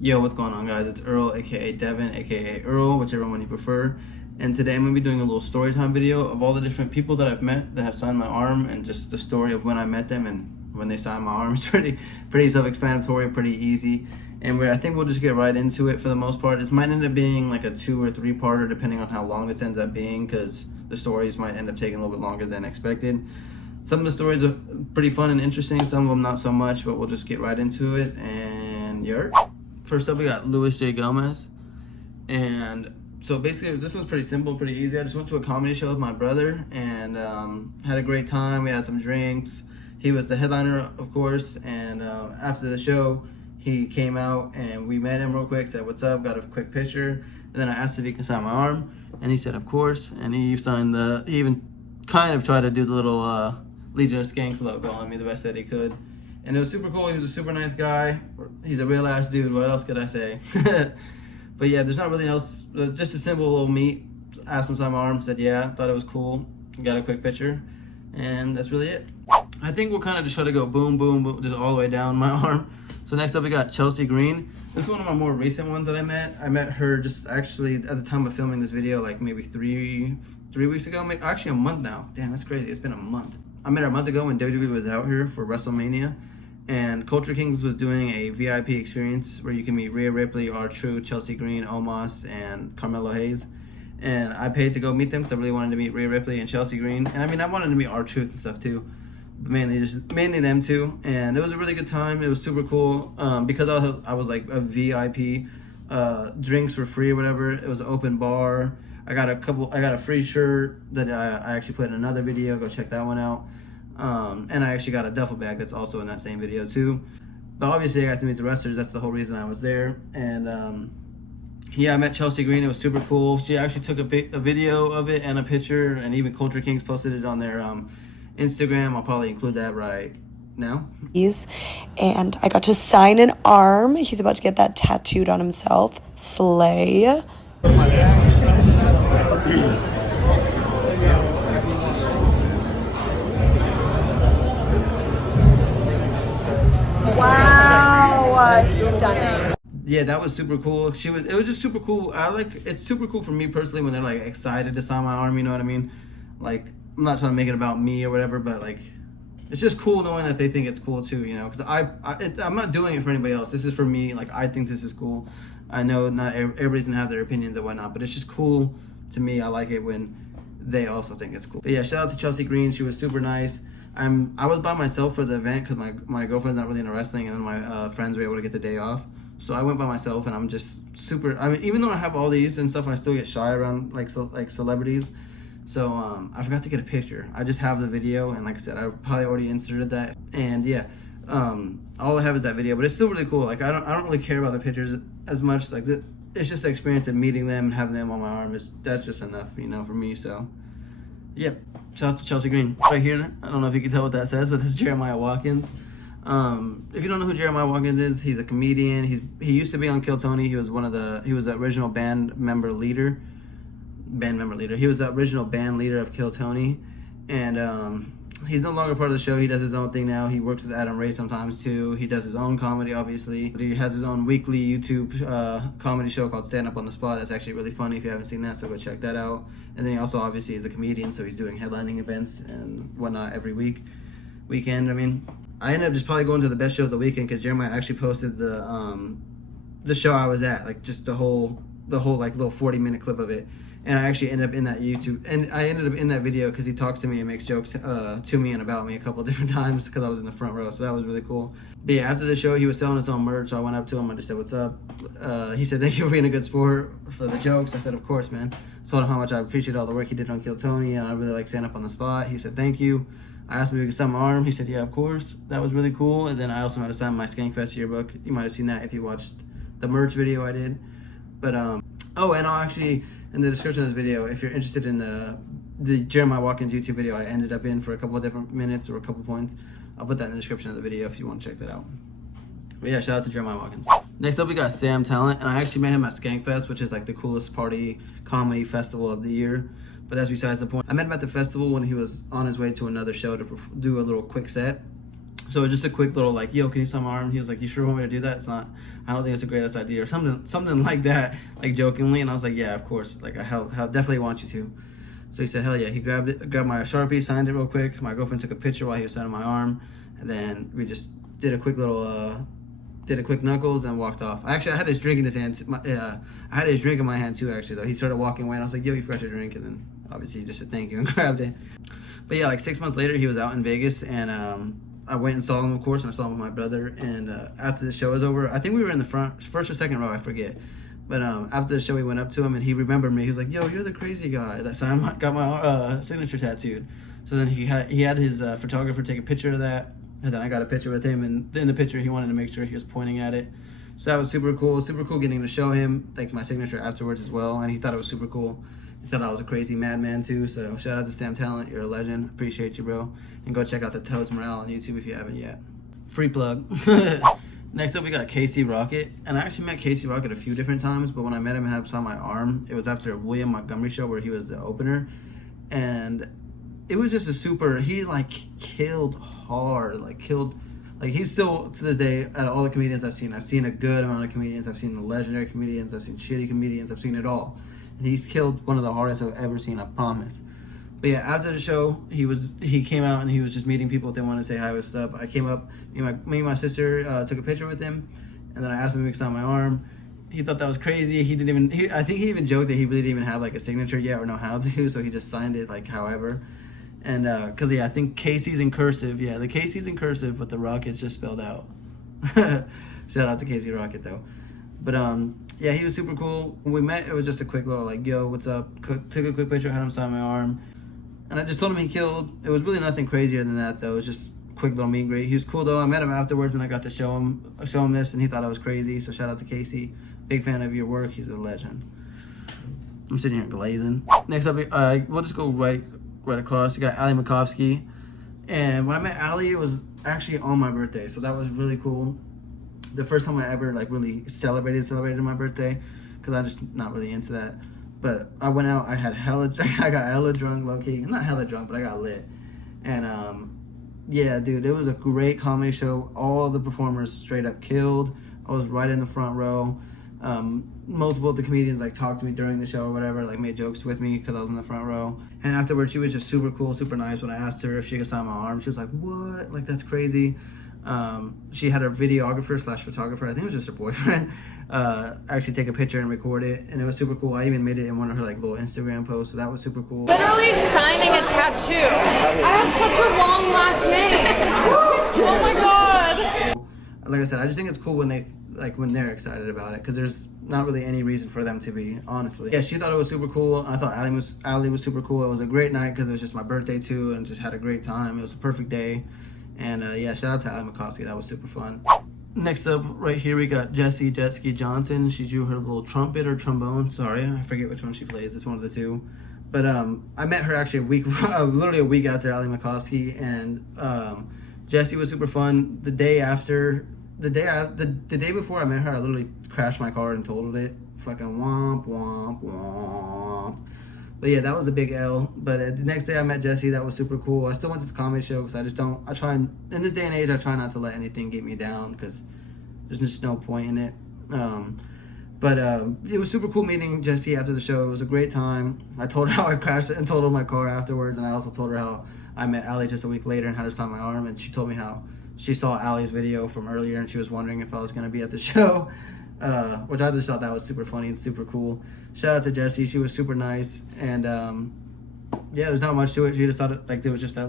Yo, what's going on, guys? It's Earl, aka Devin, aka Earl, whichever one you prefer. And today I'm gonna be doing a little story time video of all the different people that I've met that have signed my arm, and just the story of when I met them and when they signed my arm. It's pretty self-explanatory, pretty easy. And I think we'll just get right into it for the most part. This might end up being like a 2 or 3 parter depending on how long this ends up being, because the stories might end up taking a little bit longer than expected. Some of the stories are pretty fun and interesting, some of them not so much, but we'll just get right into it. And first up, we got Louis J. Gomez. And so basically, this one's pretty simple, pretty easy. I just went to a comedy show with my brother and had a great time. We had some drinks. He was the headliner, of course. And after the show, he came out and we met him real quick, said what's up, got a quick picture. And then I asked if he could sign my arm. And he said, of course. And he even kind of tried to do the little Legion of Skanks logo on me the best that he could. And it was super cool. He was a super nice guy. He's a real ass dude. What else could I say? But yeah, there's not really else. Just a simple little meet. Asked him to sign my arm. Said yeah. Thought it was cool. Got a quick picture. And that's really it. I think we'll kind of just try to go boom, boom, boom, just all the way down my arm. So next up we got Chelsea Green. This is one of my more recent ones that I met. I met her just actually at the time of filming this video, like maybe three weeks ago. Actually a month now. Damn, that's crazy. It's been a month. I met her a month ago when WWE was out here for WrestleMania. And Culture Kings was doing a VIP experience where you can meet Rhea Ripley, R-Truth, Chelsea Green, Omos, and Carmelo Hayes. And I paid to go meet them because I really wanted to meet Rhea Ripley and Chelsea Green. And I mean, I wanted to meet R-Truth and stuff too, but mainly them two. And it was a really good time. It was super cool because I was like a VIP. Drinks were free or whatever. It was an open bar. I got a free shirt that I actually put in another video. Go check that one out. And I actually got a duffel bag that's also in that same video too. But obviously I got to meet the wrestlers. That's the whole reason I was there. And yeah, I met Chelsea Green. It was super cool. She actually took a video of it and a picture, and even Culture Kings posted it on their Instagram. I'll probably include that right now. And I got to sign an arm. He's about to get that tattooed on himself. Slay. Wow, stunning. Yeah, that was super cool. It was just super cool. It's super cool for me personally when they're like excited to sign my arm, you know what I mean? Like, I'm not trying to make it about me or whatever, but like, it's just cool knowing that they think it's cool too, you know? Because I'm not doing it for anybody else. This is for me. Like, I think this is cool. I know not everybody's gonna have their opinions and whatnot, but it's just cool to me. I like it when they also think it's cool. But yeah, shout out to Chelsea Green. She was super nice. I was by myself for the event because my girlfriend's not really into wrestling, and then my friends were able to get the day off. So I went by myself, and I'm just super. I mean, even though I have all these and stuff, I still get shy around like celebrities. So I forgot to get a picture. I just have the video, and like I said, I probably already inserted that. And yeah, all I have is that video, but it's still really cool. Like I don't really care about the pictures as much. Like it's just the experience of meeting them and having them on my arm. That's just enough, you know, for me. So yeah, shout out to Chelsea Green. Right here, I don't know if you can tell what that says, but this is Jeremiah Watkins. If you don't know who Jeremiah Watkins is, he's a comedian. He used to be on Kill Tony. He was the original band member leader. He was the original band leader of Kill Tony, and he's no longer part of the show. He does his own thing now. He works with Adam Ray sometimes too. He does his own comedy, obviously. He has his own weekly YouTube comedy show called Stand Up on the Spot. That's actually really funny if you haven't seen that, so go check that out. And then he also obviously is a comedian, so he's doing headlining events and whatnot every weekend. I mean, I ended up just probably going to the best show of the weekend because Jeremiah actually posted the show I was at, like just the whole like little 40-minute clip of it. And I actually ended up in that video because he talks to me and makes jokes to me and about me a couple different times because I was in the front row, so that was really cool. But yeah, after the show, he was selling his own merch, so I went up to him and just said, what's up? He said, thank you for being a good sport for the jokes. I said, of course, man. Told him how much I appreciate all the work he did on Kill Tony, and I really like Stand Up on the Spot. He said, thank you. I asked him if he could sign my arm. He said, yeah, of course. That was really cool. And then I also had to sign my Skankfest yearbook. You might have seen that if you watched the merch video I did. But, oh, and I'll actually, in the description of this video, if you're interested in the Jeremiah Watkins YouTube video I ended up in for a couple of different minutes or a couple points, I'll put that in the description of the video if you want to check that out. But yeah, shout out to Jeremiah Watkins. Next up, we got Sam Talent, and I actually met him at Skankfest, which is like the coolest party comedy festival of the year. But that's besides the point. I met him at the festival when he was on his way to another show to do a little quick set. So just a quick little like, yo, can you sign my arm? He was like, you sure want me to do that? It's not, I don't think it's the greatest idea, or something like that, like jokingly. And I was like, yeah, of course, like I definitely want you to. So he said, hell yeah. He grabbed my Sharpie, signed it real quick. My girlfriend took a picture while he was signing my arm, and then we just did a quick knuckles and walked off. Actually, I had his drink in his hand. I had his drink in my hand too, actually, though. He started walking away, and I was like, yo, you forgot your drink, and then obviously he just said thank you and grabbed it. But yeah, like 6 months later, he was out in Vegas, and I went and saw him, of course, and I saw him with my brother. And after the show was over, I think we were in the first or second row, I forget. But after the show, we went up to him, and he remembered me. He was like, yo, you're the crazy guy that got my signature tattooed. So then he had his photographer take a picture of that, and then I got a picture with him. And in the picture, he wanted to make sure he was pointing at it. So that was super cool. Super cool getting to show him like my signature afterwards as well. And he thought it was super cool. He thought I was a crazy madman too. So shout out to Stamp Talent. You're a legend. Appreciate you, bro. And go check out the Toads Morale on YouTube if you haven't yet. Free plug. Next up, we got Casey Rocket. And I actually met Casey Rocket a few different times, but when I met him and had him sign my arm, it was after a William Montgomery show where he was the opener. And it was just he like killed hard, like he's still to this day, out of all the comedians I've seen a good amount of comedians. I've seen the legendary comedians, I've seen shitty comedians, I've seen it all. And he's killed one of the hardest I've ever seen, I promise. But yeah, after the show, he came out and he was just meeting people if they wanted to say hi with stuff. I came up, me and my sister took a picture with him, and then I asked him to sign my arm. He thought that was crazy. I think he even joked that he really didn't even have like a signature yet or know how to, so he just signed it like however. And cause yeah, I think Casey's in cursive. Yeah, the Casey's in cursive, but the Rocket's just spelled out. Shout out to Casey Rocket though. But yeah, he was super cool. When we met, it was just a quick little like, yo, what's up? Took a quick picture, had him sign my arm. And I just told him he killed. It was really nothing crazier than that, though. It was just a quick little meet and greet. He was cool, though. I met him afterwards, and I got to show him this, and he thought I was crazy. So shout out to Casey. Big fan of your work. He's a legend. I'm sitting here glazing. Next up, we'll just go right across. You got Ali Makovsky. And when I met Ali, it was actually on my birthday. So that was really cool. The first time I ever, like, really celebrated my birthday. Because I'm just not really into that. But I went out, I got hella drunk, low-key. Not hella drunk, but I got lit. And, yeah, dude, it was a great comedy show. All the performers straight up killed. I was right in the front row. Multiple of the comedians, like, talked to me during the show or whatever, like, made jokes with me because I was in the front row. And afterwards, she was just super cool, super nice. When I asked her if she could sign my arm, she was like, what? Like, that's crazy. She had her videographer / photographer, I think it was just her boyfriend, actually take a picture and record it, and it was super cool. I even made it in one of her like little Instagram posts, so that was super cool. Literally signing a tattoo. I have such a long last name. Oh my god. Like I said, I just think it's cool when they're excited about it, because there's not really any reason for them to be, honestly. Yeah, she thought it was super cool. I thought Ali was super cool. It was a great night because it was just my birthday too, and just had a great time. It was a perfect day. And yeah, shout out to Ali Makovsky. That was super fun. Next up, right here, we got Jessie Jetski Johnson. She drew her little trumpet or trombone. Sorry, I forget which one she plays. It's one of the two. But I met her actually literally a week after Ali Makovsky, and Jessie was super fun. The day before I met her, I literally crashed my car and totaled it. Fucking womp womp womp. But yeah, that was a big L. But the next day I met Jessie. That was super cool. I still went to the comedy show because in this day and age, I try not to let anything get me down because there's just no point in it. But it was super cool meeting Jessie after the show. It was a great time. I told her how I crashed and totaled my car afterwards. And I also told her how I met Ali just a week later and had her sign my arm. And she told me how she saw Ali's video from earlier and she was wondering if I was going to be at the show. Which I just thought that was super funny and super cool. Shout out to Jessie. She was super nice. And yeah, there's not much to it. She just thought there was just that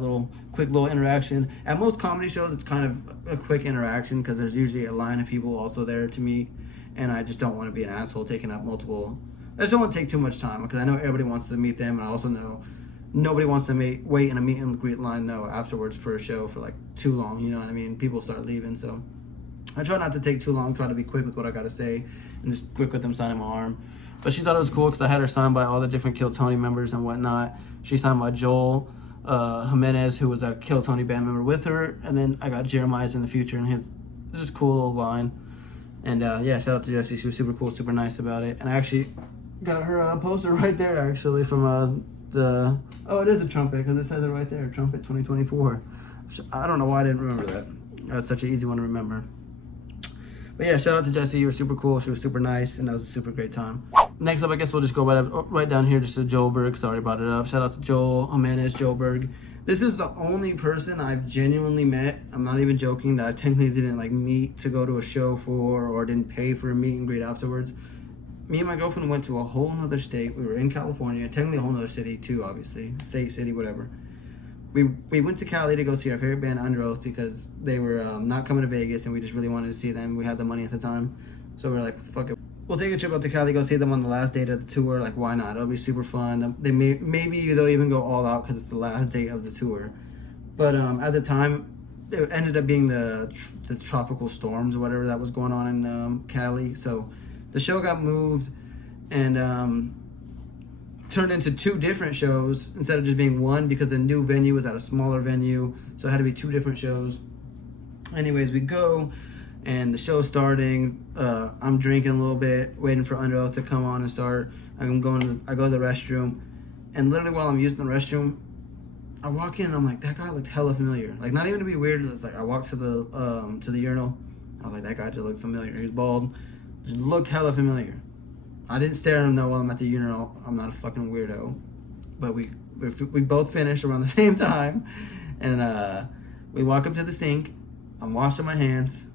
quick little interaction. At most comedy shows, it's kind of a quick interaction because there's usually a line of people also there to meet. And I just don't want to be an asshole taking up multiple. I just don't want to take too much time because I know everybody wants to meet them. And I also know nobody wants to wait in a meet and greet line though afterwards for a show for like too long. You know what I mean? People start leaving. So I try not to take too long, try to be quick with what I got to say, and just quick with them signing my arm. But she thought it was cool because I had her signed by all the different Kill Tony members and whatnot. She signed by Joel Jimenez, who was a Kill Tony band member with her. And then I got Jeremiah's in the future, and his just cool little line. And yeah, shout out to Jessie. She was super cool, super nice about it. And I actually got her poster right there, actually, from it is a trumpet because it says it right there, Trumpet 2024. I don't know why I didn't remember that. That was such an easy one to remember. But yeah, shout out to Jessie. You were super cool. She was super nice, and that was a super great time. Next up, I guess we'll just go right down here just to Joelberg. Sorry, brought it up. Shout out to Joel Jimenez Joelberg. This is the only person I've genuinely met. I'm not even joking, that I technically didn't like meet to go to a show for, or didn't pay for a meet and greet afterwards. Me and my girlfriend went to a whole nother state. We were in California, technically a whole nother city too, obviously. State, city, whatever. We went to Cali to go see our favorite band, Under Oath, because they were not coming to Vegas, and we just really wanted to see them. We had the money at the time, so we were like, fuck it. We'll take a trip up to Cali, go see them on the last date of the tour. Like, why not? It'll be super fun. Maybe they'll even go all out because it's the last date of the tour. But at the time, it ended up being the tropical storms or whatever that was going on in Cali. So the show got moved and turned into 2 different shows instead of just being one, because the new venue was at a smaller venue. So it had to be 2 different shows. Anyways, we go. And the show's starting. I'm drinking a little bit, waiting for Under Oath to come on and start. I go to the restroom, and literally while I'm using the restroom, I walk in and I'm like, that guy looked hella familiar. Like, not even to be weird, it's like I walked to the urinal. I was like, that guy just looked familiar. He was bald, just looked hella familiar. I didn't stare at him though while I'm at the urinal. I'm not a fucking weirdo. But we both finished around the same time, and we walk up to the sink. I'm washing my hands.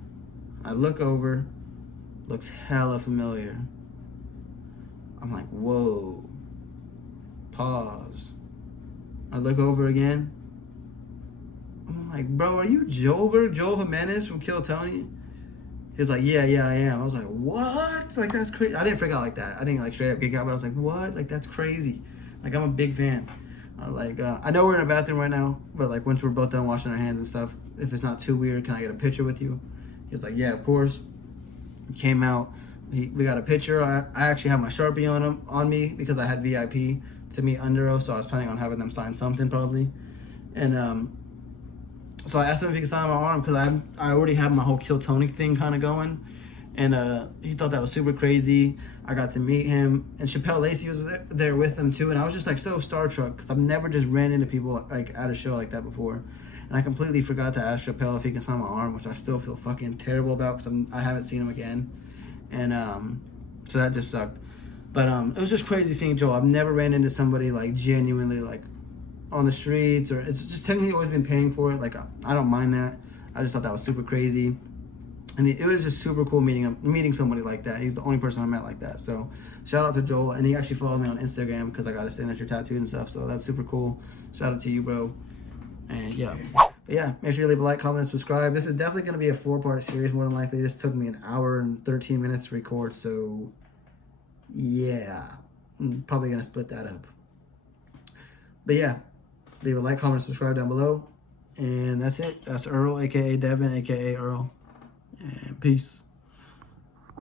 I look over, looks hella familiar. I'm like, whoa. Pause. I look over again. I'm like, bro, are you Joel Jimenez from Kill Tony? He's like, yeah, I am. I was like, what? Like, that's crazy. I didn't freak out like that. I didn't like straight up geek out, but I was like, what? Like, that's crazy. Like, I'm a big fan. I know we're in a bathroom right now, but like once we're both done washing our hands and stuff, if it's not too weird, can I get a picture with you? He was like, yeah, of course. He came out. We got a picture. I actually have my Sharpie on me because I had VIP to meet Under Oath, so I was planning on having them sign something probably. And so I asked him if he could sign my arm because I already have my whole Kill Tony thing kind of going. And he thought that was super crazy. I got to meet him, and Chappelle Lacey was there with him too. And I was just like so starstruck because I've never just ran into people like at a show like that before. And I completely forgot to ask Chappelle if he can sign my arm, which I still feel fucking terrible about because I haven't seen him again. And so that just sucked. But it was just crazy seeing Joel. I've never ran into somebody like genuinely like on the streets, or it's just technically always been paying for it. Like I don't mind that. I just thought that was super crazy. And it was just super cool meeting somebody like that. He's the only person I met like that. So shout out to Joel. And he actually followed me on Instagram because I got his signature tattooed and stuff. So that's super cool. Shout out to you, bro. And yeah. But yeah, make sure you leave a like, comment, and subscribe. This is definitely going to be a 4-part series more than likely. This took me an hour and 13 minutes to record. So yeah, I'm probably going to split that up. But yeah, leave a like, comment, and subscribe down below. And that's it. That's Earl, a.k.a. Devin, a.k.a. Earl. And peace.